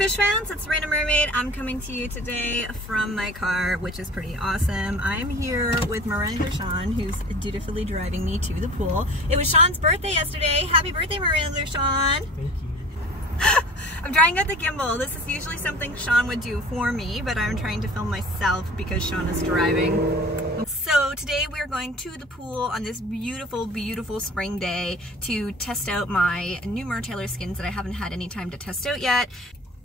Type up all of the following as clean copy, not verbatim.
fish fans, it's Raina Mermaid. I'm coming to you today from my car, which is pretty awesome. I'm here with merwrangler Sean, who's dutifully driving me to the pool. It was Sean's birthday yesterday. Happy birthday, merwrangler Sean. Thank you. I'm trying out the gimbal. This is usually something Sean would do for me, but I'm trying to film myself because Sean is driving. So today we're going to the pool on this beautiful, beautiful spring day to test out my new Mertailor skins that I haven't had any time to test out yet.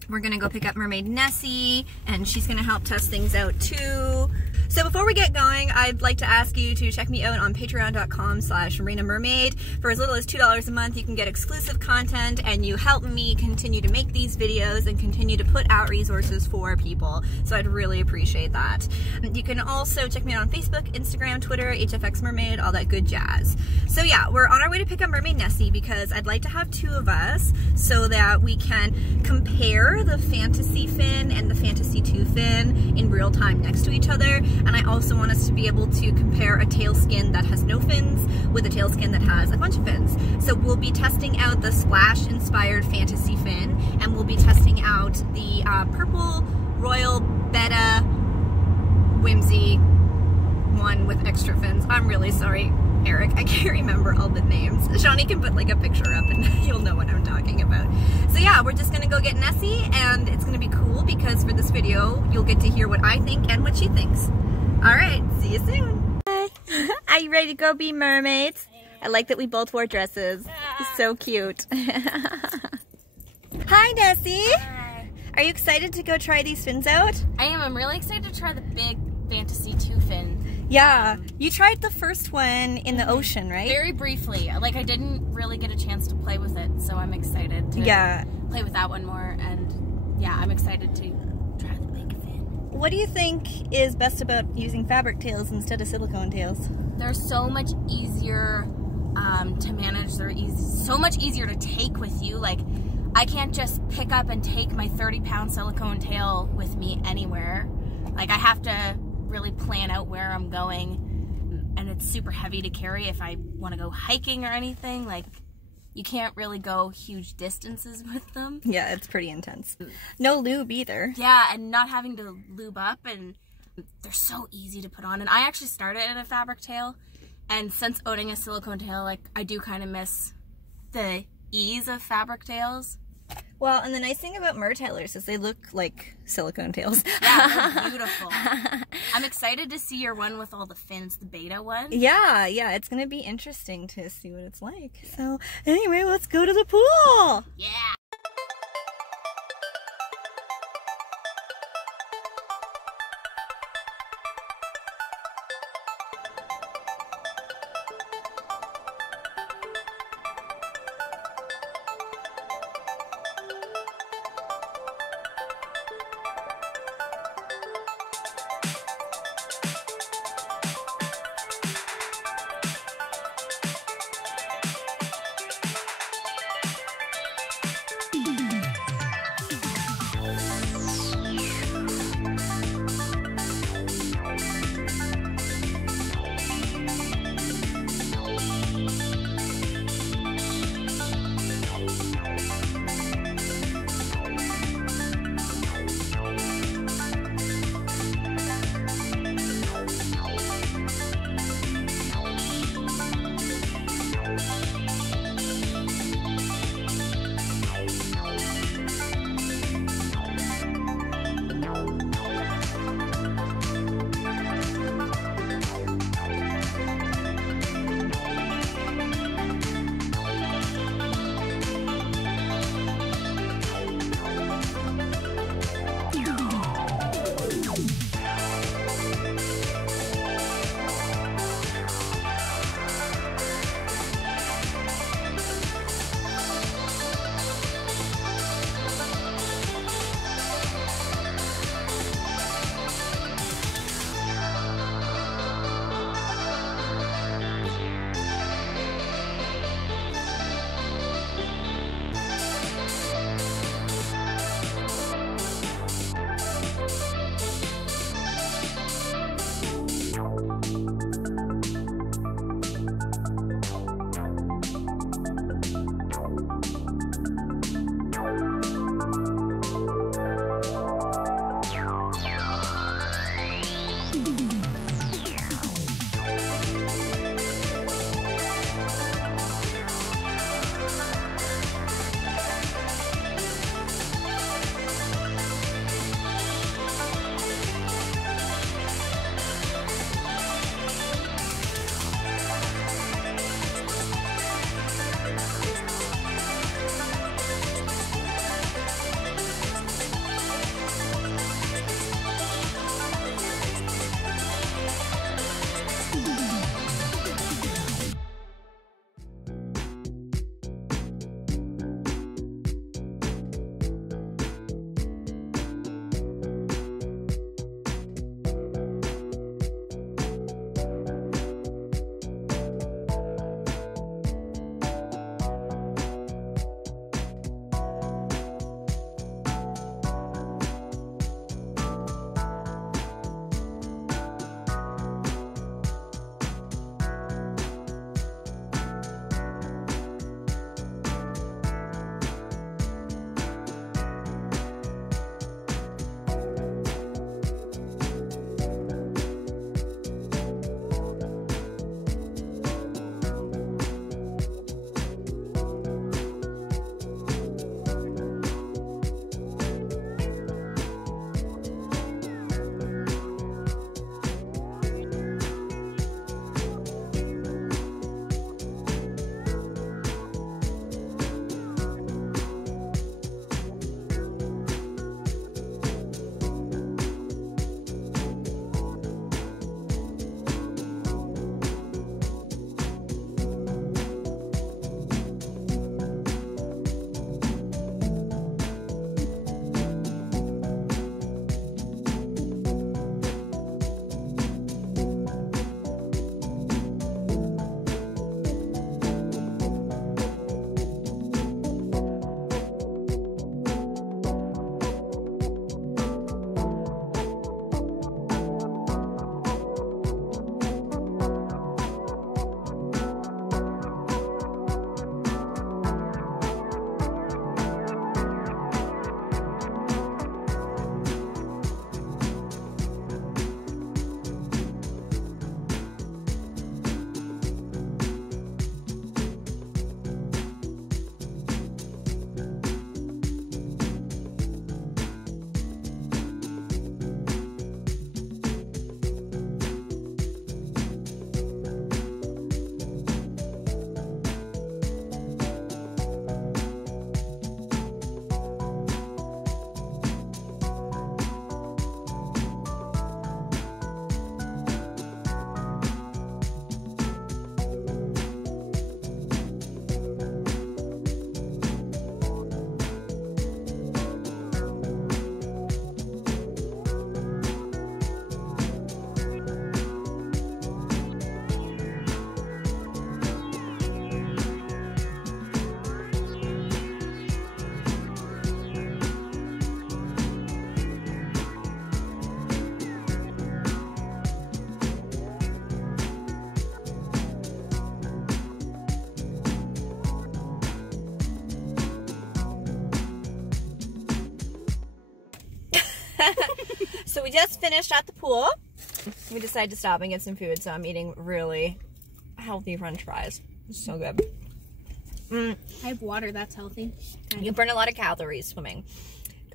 We're gonna go pick up Mermaid Nessie, and she's gonna help test things out too. So before we get going, I'd like to ask you to check me out on patreon.com/RainaMermaid. For as little as $2 a month, you can get exclusive content, and you help me continue to make these videos and continue to put out resources for people. So I'd really appreciate that. You can also check me out on Facebook, Instagram, Twitter, HFX Mermaid, all that good jazz. So yeah, we're on our way to pick up Mermaid Nessie because I'd like to have two of us so that we can compare the Fantasy fin and the Fantasy 2 fin in real time next to each other. And I also want us to be able to compare a tail skin that has no fins with a tail skin that has a bunch of fins. So we'll be testing out the Splash inspired Fantasy fin, and we'll be testing out the purple Royal Betta Whimsy one with extra fins. I'm really sorry, Eric, I can't remember all the names. Shawnee can put like a picture up and you'll know what I'm talking about. So yeah, we're just gonna go get Nessie, and it's gonna be cool because for this video, you'll get to hear what I think and what she thinks. All right, see you soon. Hi. Are you ready to go be mermaids? I like that we both wore dresses. It's so cute. Hi, Nessie. Hi. Are you excited to go try these fins out? I am. I'm really excited to try the big Fantasy 2 fin. Yeah, you tried the first one in the ocean, right? Very briefly. Like, I didn't really get a chance to play with it, so I'm excited to play with that one more. And yeah, I'm excited to try the big fin. What do you think is best about using fabric tails instead of silicone tails? They're so much easier to manage. They're so much easier to take with you. Like, I can't just pick up and take my 30-pound silicone tail with me anywhere. Like, I have to really plan out where I'm going, and it's super heavy to carry if I want to go hiking or anything. Like, you can't really go huge distances with them. Yeah, it's pretty intense. No lube either. Yeah, and not having to lube up, and they're so easy to put on. And I actually started in a fabric tail, and since owning a silicone tail, like, I do kind of miss the ease of fabric tails. Well, and the nice thing about Mertailors is they look like silicone tails. Yeah, they're beautiful. I'm excited to see your one with all the fins, the Betta one. Yeah, it's going to be interesting to see what it's like. So, anyway, let's go to the pool. Yeah. we just finished at the pool. We decided to stop and get some food, so I'm eating really healthy french fries. It's so good. I have water, that's healthy. You burn a lot of calories swimming.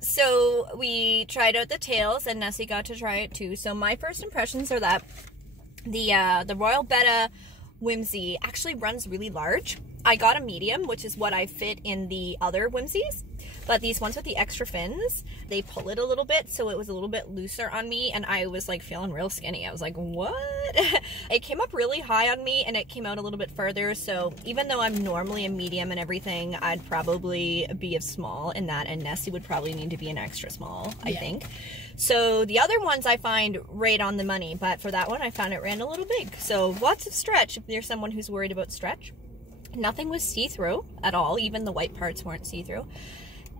So we tried out the tails, and Nessie got to try it too. So my first impressions are that the Royal Betta Whimsy actually runs really large. I got a medium, which is what I fit in the other Whimsies, but these ones with the extra fins, they pull it a little bit, so it was a little bit looser on me, and I was like feeling real skinny. I was like, what? It came up really high on me, and it came out a little bit further, so even though I'm normally a medium and everything, I'd probably be a small in that, and Nessie would probably need to be an extra small, I think. So the other ones I find right on the money, but for that one I found it ran a little big. So lots of stretch if you're someone who's worried about stretch. Nothing was see-through at all. Even the white parts weren't see-through.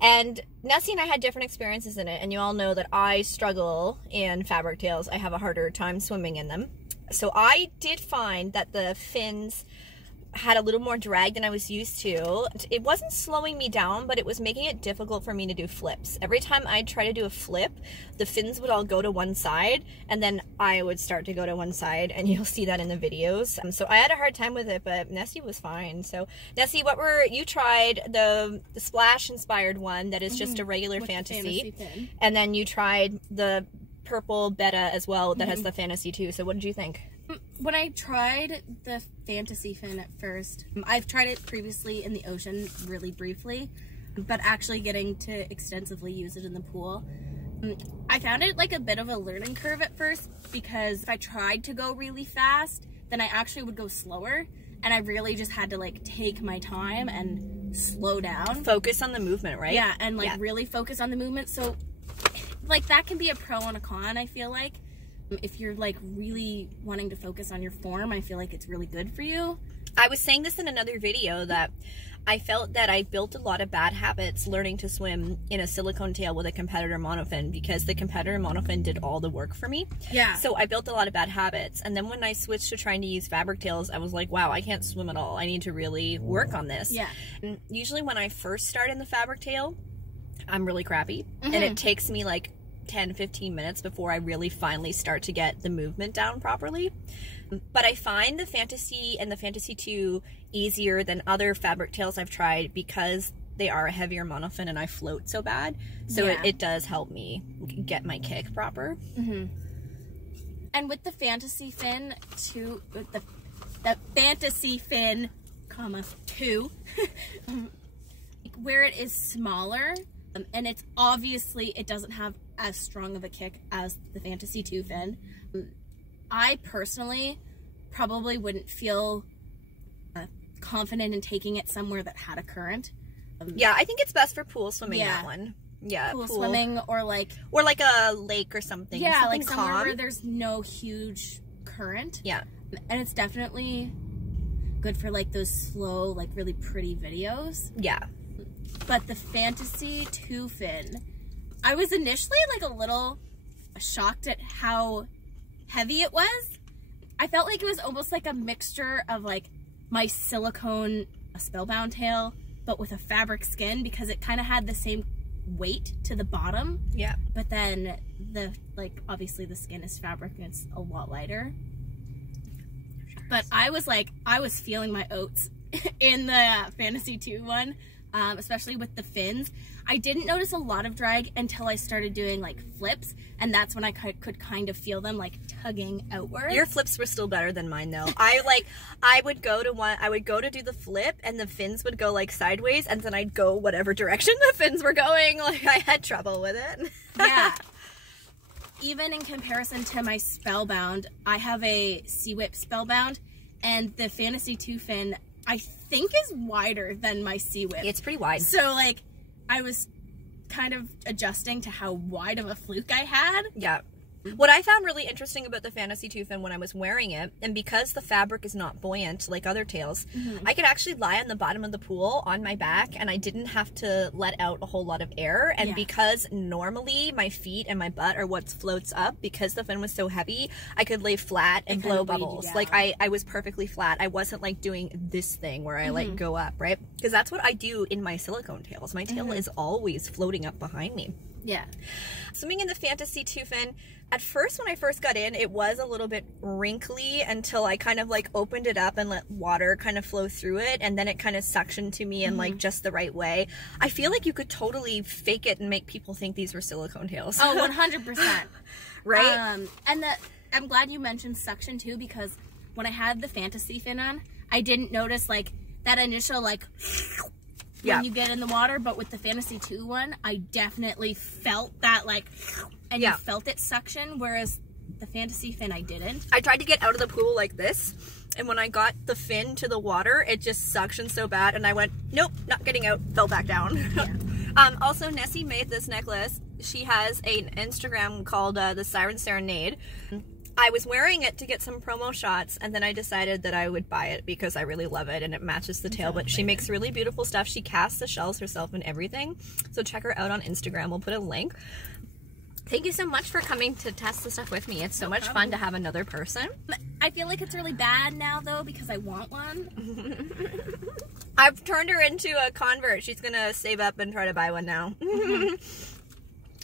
And Nessie and I had different experiences in it, and you all know that I struggle in fabric tails. I have a harder time swimming in them. So I did find that the fins had a little more drag than I was used to. It wasn't slowing me down, but it was making it difficult for me to do flips. Every time I'd try to do a flip, the fins would all go to one side, and then I would start to go to one side, and you'll see that in the videos. So I had a hard time with it, but Nessie was fine. So Nessie, you tried the splash inspired one that is just a regular fantasy fin. And then you tried the purple Betta as well that has the fantasy too. So what did you think? When I tried the fantasy fin at first, I've tried it previously in the ocean really briefly, but actually getting to extensively use it in the pool, I found it like a bit of a learning curve at first, because if I tried to go really fast, then I actually would go slower, and I really just had to like take my time and slow down. Focus on the movement, right? Yeah, and like really focus on the movement. So like that can be a pro and a con, I feel like. If you're like really wanting to focus on your form, I feel like it's really good for you. I was saying this in another video that I felt that I built a lot of bad habits learning to swim in a silicone tail with a competitor monofin, because the competitor monofin did all the work for me. Yeah. So I built a lot of bad habits. And then when I switched to trying to use fabric tails, I was like, wow, I can't swim at all. I need to really work on this. Yeah. And usually when I first start in the fabric tail, I'm really crappy. And it takes me like 10-15 minutes before I really finally start to get the movement down properly. But I find the Fantasy and the Fantasy 2 easier than other fabric tails I've tried, because they are a heavier monofin and I float so bad. So it does help me get my kick proper. And with the Fantasy fin 2, with the Fantasy fin, comma, 2, where it is smaller, and it's obviously, it doesn't have as strong of a kick as the Fantasy 2 fin. I personally probably wouldn't feel confident in taking it somewhere that had a current. Yeah, I think it's best for pool swimming, that one. Yeah, pool swimming, or like a lake or something. Yeah, something like somewhere where there's no huge current. Yeah. And it's definitely good for like those slow, like really pretty videos. Yeah. But the Fantasy 2 fin, I was initially like a little shocked at how heavy it was. I felt like it was almost like a mixture of like my silicone Spellbound tail, but with a fabric skin, because it kind of had the same weight to the bottom. Yeah. But then obviously the skin is fabric and it's a lot lighter. But I was feeling my oats in the Fantasy 2 one. Especially with the fins. I didn't notice a lot of drag until I started doing like flips, and that's when I could kind of feel them like tugging outward. Your flips were still better than mine though. I would go to do the flip, and the fins would go like sideways, and then I'd go whatever direction the fins were going. Like, I had trouble with it. Yeah. Even in comparison to my Spellbound, I have a Sea Whip Spellbound, and the Fantasy 2 fin I think is wider than my Sea Whip. It's pretty wide. So like I was kind of adjusting to how wide of a fluke I had. Yeah. What I found really interesting about the Fantasy 2 fin when I was wearing it, and because the fabric is not buoyant like other tails, I could actually lie on the bottom of the pool on my back, and I didn't have to let out a whole lot of air. And because normally my feet and my butt are what floats up, because the fin was so heavy, I could lay flat and blow bubbles. Like I was perfectly flat. I wasn't like doing this thing where I like go up, right? Because that's what I do in my silicone tails. My tail is always floating up behind me. Yeah. Swimming in the Fantasy 2 fin, at first when I first got in, it was a little bit wrinkly until I kind of like opened it up and let water kind of flow through it, and then it kind of suctioned to me in like just the right way. I feel like you could totally fake it and make people think these were silicone tails. Oh, 100%. Right? And I'm glad you mentioned suction too, because when I had the Fantasy fin on, I didn't notice like that initial like when you get in the water, but with the Fantasy 2 one, I definitely felt that like, and you felt it suction, whereas the Fantasy fin I didn't. I tried to get out of the pool like this, and when I got the fin to the water, it just suctioned so bad, and I went, nope, not getting out, fell back down. Yeah. Also, Nessie made this necklace. She has an Instagram called the Siren Serenade. I was wearing it to get some promo shots, and then I decided that I would buy it because I really love it and it matches the tail. But she makes really beautiful stuff. She casts the shells herself and everything. So check her out on Instagram. We'll put a link. Thank you so much for coming to test the stuff with me. It's so much fun to have another person. I feel like it's really bad now though because I want one. I've turned her into a convert. She's gonna save up and try to buy one now.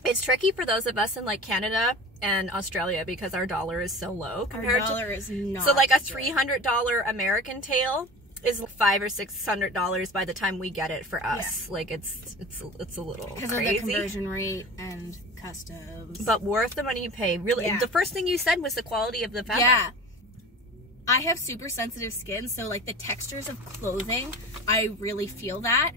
It's tricky for those of us in like Canada and Australia because our dollar is so low compared our dollar is not so like a $300 American tail is $500 or $600 by the time we get it for us. Like it's a little because crazy. Of the conversion rate and customs, but worth the money you pay. Really, the first thing you said was the quality of the fabric. Yeah, I have super sensitive skin, so like the textures of clothing, I really feel that.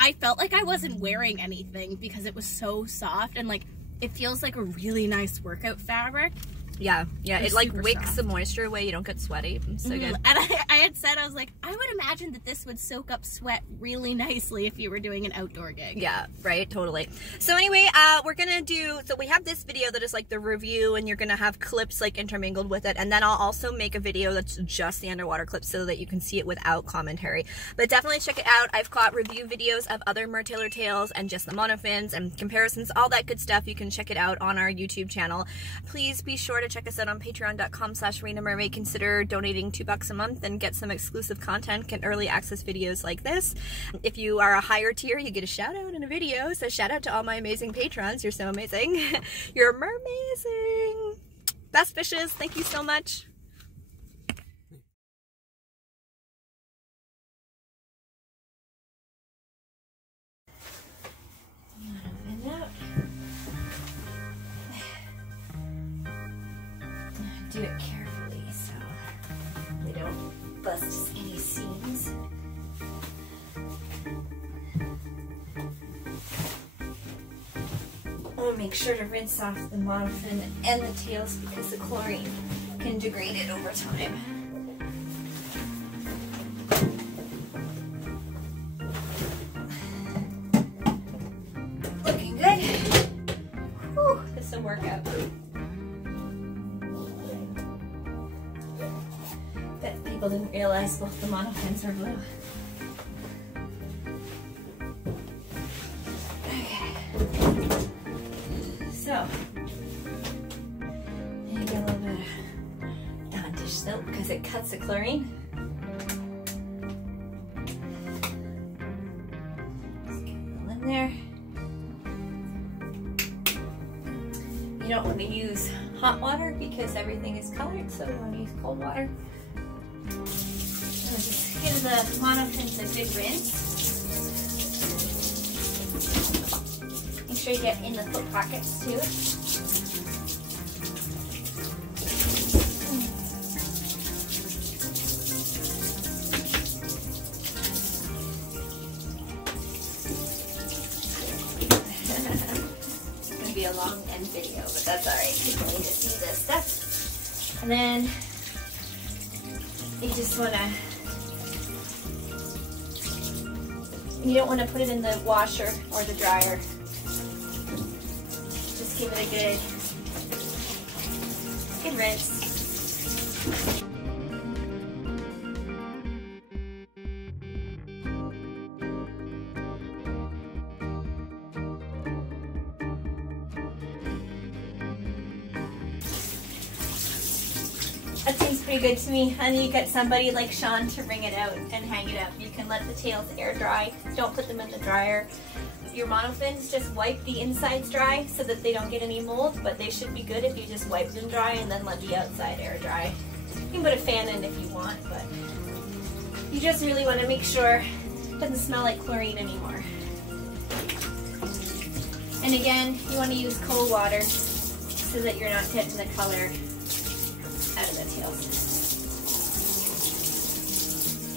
I felt like I wasn't wearing anything because it was so soft, and like it feels like a really nice workout fabric. Yeah, it like wicks the moisture away. You don't get sweaty. So good. And I had said, I was like, I would imagine that this would soak up sweat really nicely if you were doing an outdoor gig. Yeah, right, totally. So anyway, we're gonna do, so we have this video that is like the review, and you're gonna have clips like intermingled with it, and then I'll also make a video that's just the underwater clips so that you can see it without commentary. But definitely check it out. I've got review videos of other Mertailor tails and just the monofins and comparisons, all that good stuff. You can check it out on our YouTube channel. Please be sure to check us out on patreon.com/RainaMermaid. Consider donating $2 a month and get some exclusive content, get early access videos like this. If you are a higher tier, you get a shout out in a video. So shout out to all my amazing patrons. You're so amazing. You're mermazing. Best fishes. Thank you so much. Do it carefully so they don't bust any seams. I'll make sure to rinse off the monofin and the tails because the chlorine can degrade it over time. Looking good. Whew, this will work out. Bet people didn't realize both the monofins are blue. So, you get a little bit of Dawn dish soap because it cuts the chlorine. Just get a little in there. You don't want to use hot water because everything is colored, so you want to use cold water. Just give the monofins a good rinse. Make sure you get in the foot pockets too. It's going to be a long end video, but that's alright. People need to see this stuff. And then you just want to, you don't want to put it in the washer or the dryer. Just give it a good rinse. That seems pretty good to me. And you get somebody like Sean to wring it out and hang it up. You can let the tails air dry. Don't put them in the dryer. Your monofins, just wipe the insides dry so that they don't get any mold, but they should be good if you just wipe them dry and then let the outside air dry. You can put a fan in if you want, but you just really want to make sure it doesn't smell like chlorine anymore. And again, you want to use cold water so that you're not getting the color out of the tails.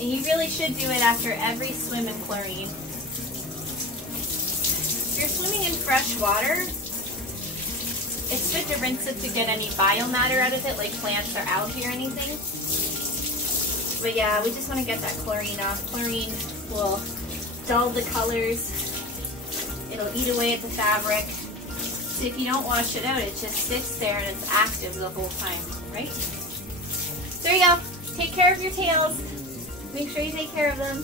And you really should do it after every swim in chlorine. If you're swimming in fresh water, it's good to rinse it to get any biomatter out of it, like plants or algae or anything. But yeah, we just want to get that chlorine off. Chlorine will dull the colors. It'll eat away at the fabric. So if you don't wash it out, it just sits there and it's active the whole time, right? So there you go. Take care of your tails. Make sure you take care of them.